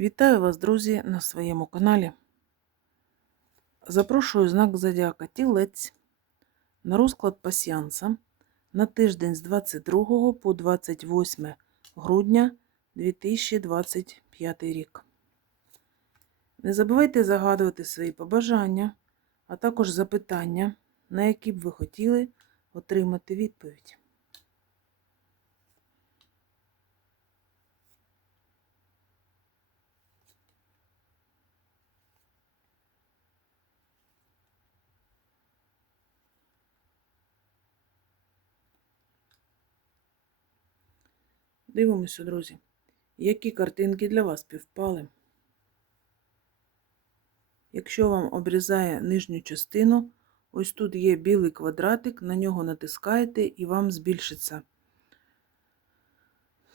Вітаю вас, друзі, на своєму каналі. Запрошую знак Зодіака Тілець на розклад пасіанса на тиждень з 22 по 28 грудня 2025 рік. Не забувайте загадувати свої побажання, а також запитання, на які б ви хотіли отримати відповідь. Дивимося, друзі, які картинки для вас півпали. Якщо вам обрізає нижню частину, ось тут є білий квадратик, на нього натискаєте і вам збільшиться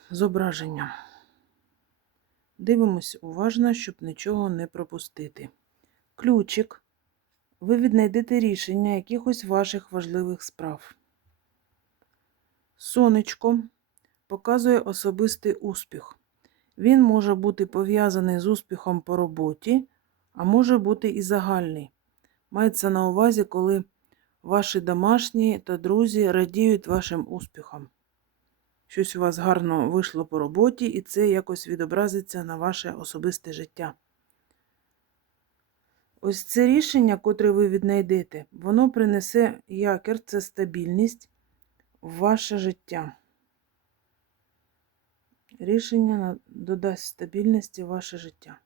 зображення. Дивимось уважно, щоб нічого не пропустити. Ключик. Ви віднайдете рішення якихось ваших важливих справ. Сонечко показує особистий успіх. Він може бути пов'язаний з успіхом по роботі, а може бути і загальний. Мається на увазі, коли ваші домашні та друзі радіють вашим успіхам. Щось у вас гарно вийшло по роботі, і це якось відобразиться на ваше особисте життя. Ось це рішення, котре ви віднайдете, воно принесе якір, це стабільність в ваше життя. Рішення додасть стабільності в ваше життя.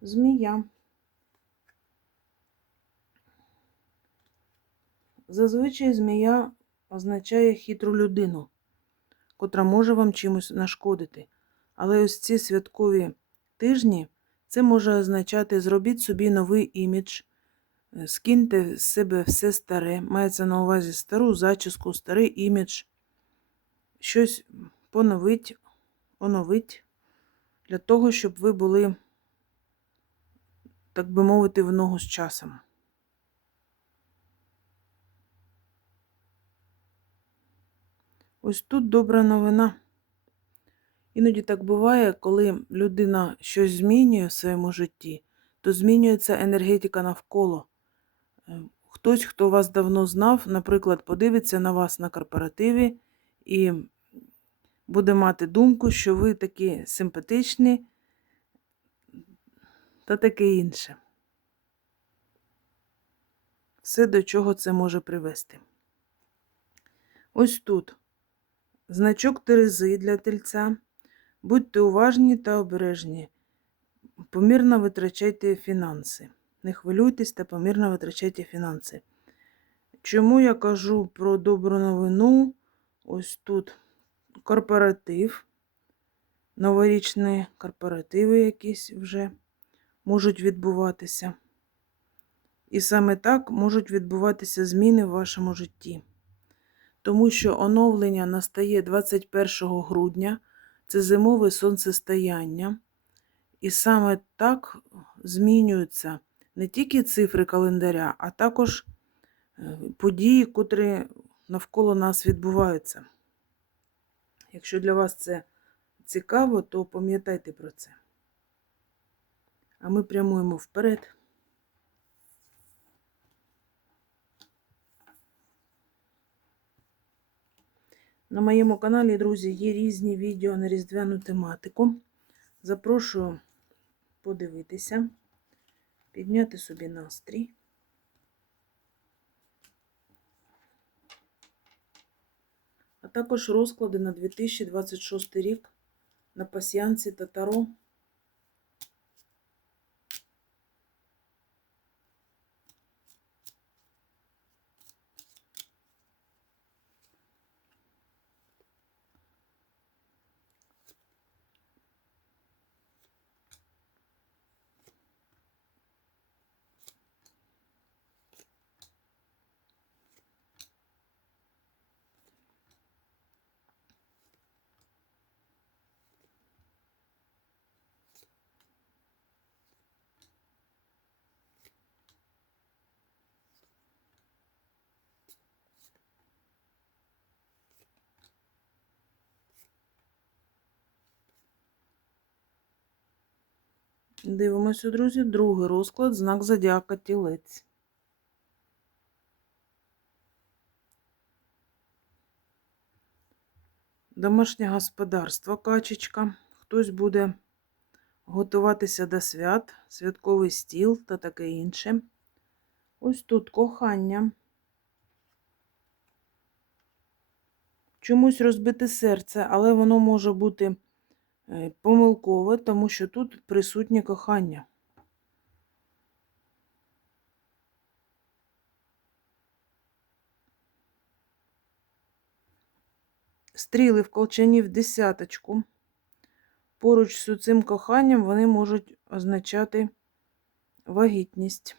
Змія. Зазвичай змія означає хитру людину, котра може вам чимось нашкодити. Але ось ці святкові тижні це може означати зробіть собі новий імідж, е, скиньте з себе все старе, мається на увазі стару зачіску, старий імідж щось поновить, оновить для того, щоб ви були, так би мовити, в ногу з часом. Ось тут добра новина. Іноді так буває, коли людина щось змінює в своєму житті, то змінюється енергетика навколо. Е, хтось, хто вас давно знав, наприклад, подивиться на вас на корпоративі і буде мати думку, що ви такі симпатичні та таке інше. Все, до чого це може привести. Ось тут значок Терези для тельця. Будьте уважні та обережні. Помірно витрачайте фінанси. Не хвилюйтесь та помірно витрачайте фінанси. Чому я кажу про добру новину? Ось тут корпоратив, новорічні корпоративи якісь вже можуть відбуватися. І саме так можуть відбуватися зміни в вашому житті. Тому що оновлення настає 21 грудня, це зимове сонцестояння. І саме так змінюються не тільки цифри календаря, а також е, події, котрі навколо нас відбуваються. Якщо для вас це цікаво, то пам'ятайте про це. А ми прямуємо вперед. На моєму каналі, друзі, є різні відео на різдвяну тематику. Запрошую подивитися, підняти собі настрій. А також розклади на 2026 рік на пасіянці та таро. Дивимося, друзі, другий розклад, знак зодіака тілець. Домашнє господарство, качечка. Хтось буде готуватися до свят, святковий стіл та таке інше. Ось тут кохання. Чомусь розбите серце, але воно може бути е, помилкове, тому що тут присутнє кохання. Стріли в колчані в десяточку. Поруч з цим коханням вони можуть означати вагітність.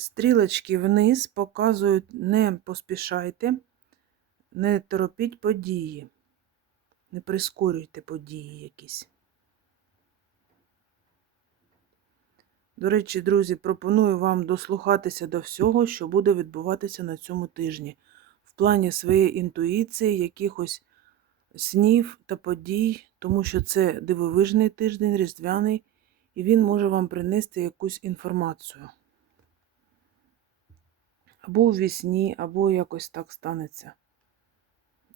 Стрілочки вниз показують не поспішайте, не торопіть події, не прискорюйте події якісь. До речі, друзі, пропоную вам дослухатися до всього, що буде відбуватися на цьому тижні, в плані своєї інтуїції, якихось снів та подій, тому що це дивовижний тиждень, різдвяний, і він може вам принести якусь інформацію. Або у вісні, або якось так станеться.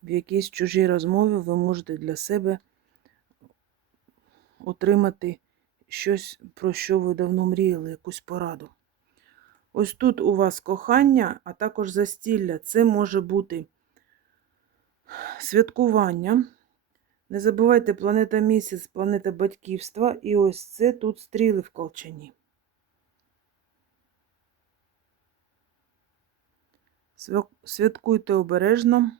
В якійсь чужій розмові ви можете для себе отримати щось, про що ви давно мріяли, якусь пораду. Ось тут у вас кохання, а також застілля. Це може бути святкування. Не забувайте планета місяць, планета батьківства. І ось це тут стріли в колчані. Святкуйте обережно.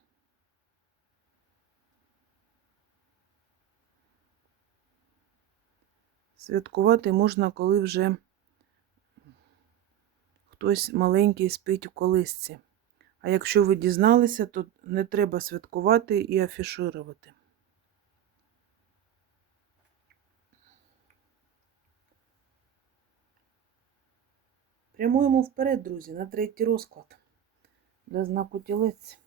Святкувати можна, коли вже хтось маленький спить у колисці. А якщо ви дізналися, то не треба святкувати і афішувати. Прямуємо вперед, друзі, на третій розклад для знаку тілець.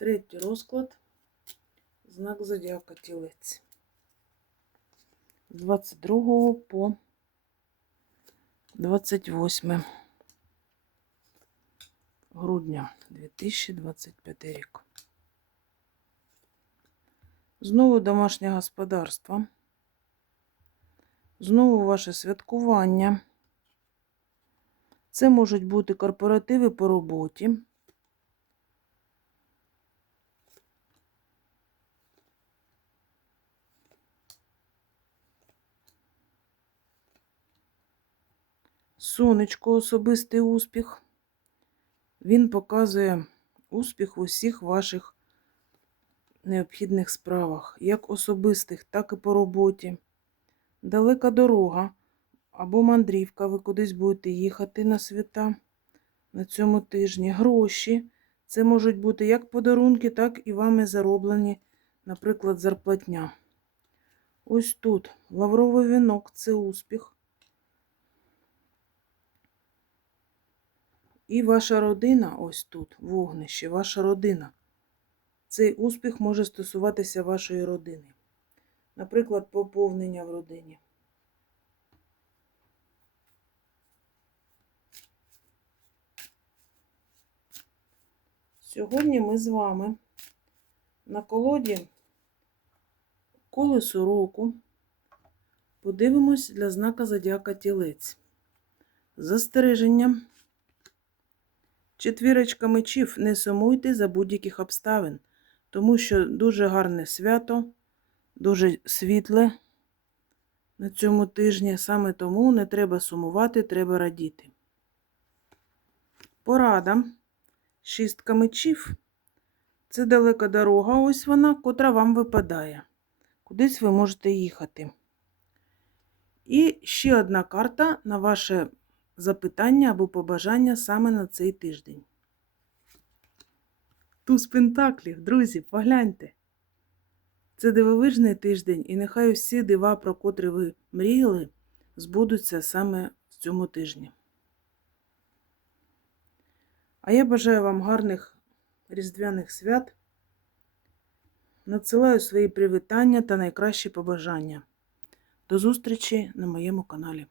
Третій розклад. Знак зодіака тілець. З 22 по 28 грудня 2025 рік. Знову домашнє господарство. Знову ваше святкування. Це можуть бути корпоративи по роботі. Сонечко, особистий успіх. Він показує успіх в усіх ваших необхідних справах, як особистих, так і по роботі. Далека дорога або мандрівка, ви кудись будете їхати на свята на цьому тижні. Гроші. Це можуть бути як подарунки, так і вами зароблені, наприклад, зарплатня. Ось тут лавровий вінок це успіх. І ваша родина, ось тут, вогнище, ваша родина. Цей успіх може стосуватися вашої родини. Наприклад, поповнення в родині. Сьогодні ми з вами на колоді колесо року подивимось для знака Зодіака Тілець. Застереження. Четвірочка мечів не сумуйте за будь-яких обставин, тому що дуже гарне свято, дуже світле на цьому тижні. Саме тому не треба сумувати, треба радіти. Порада. Шістка мечів. Це далека дорога, ось вона, котра вам випадає. кудись ви можете їхати. І ще одна карта на ваше запитання або побажання саме на цей тиждень. Туз Пентаклів, друзі, погляньте. Це дивовижний тиждень, і нехай усі дива, про котрі ви мріяли, збудуться саме в цьому тижні. А я бажаю вам гарних різдвяних свят. Надсилаю свої привітання та найкращі побажання. До зустрічі на моєму каналі.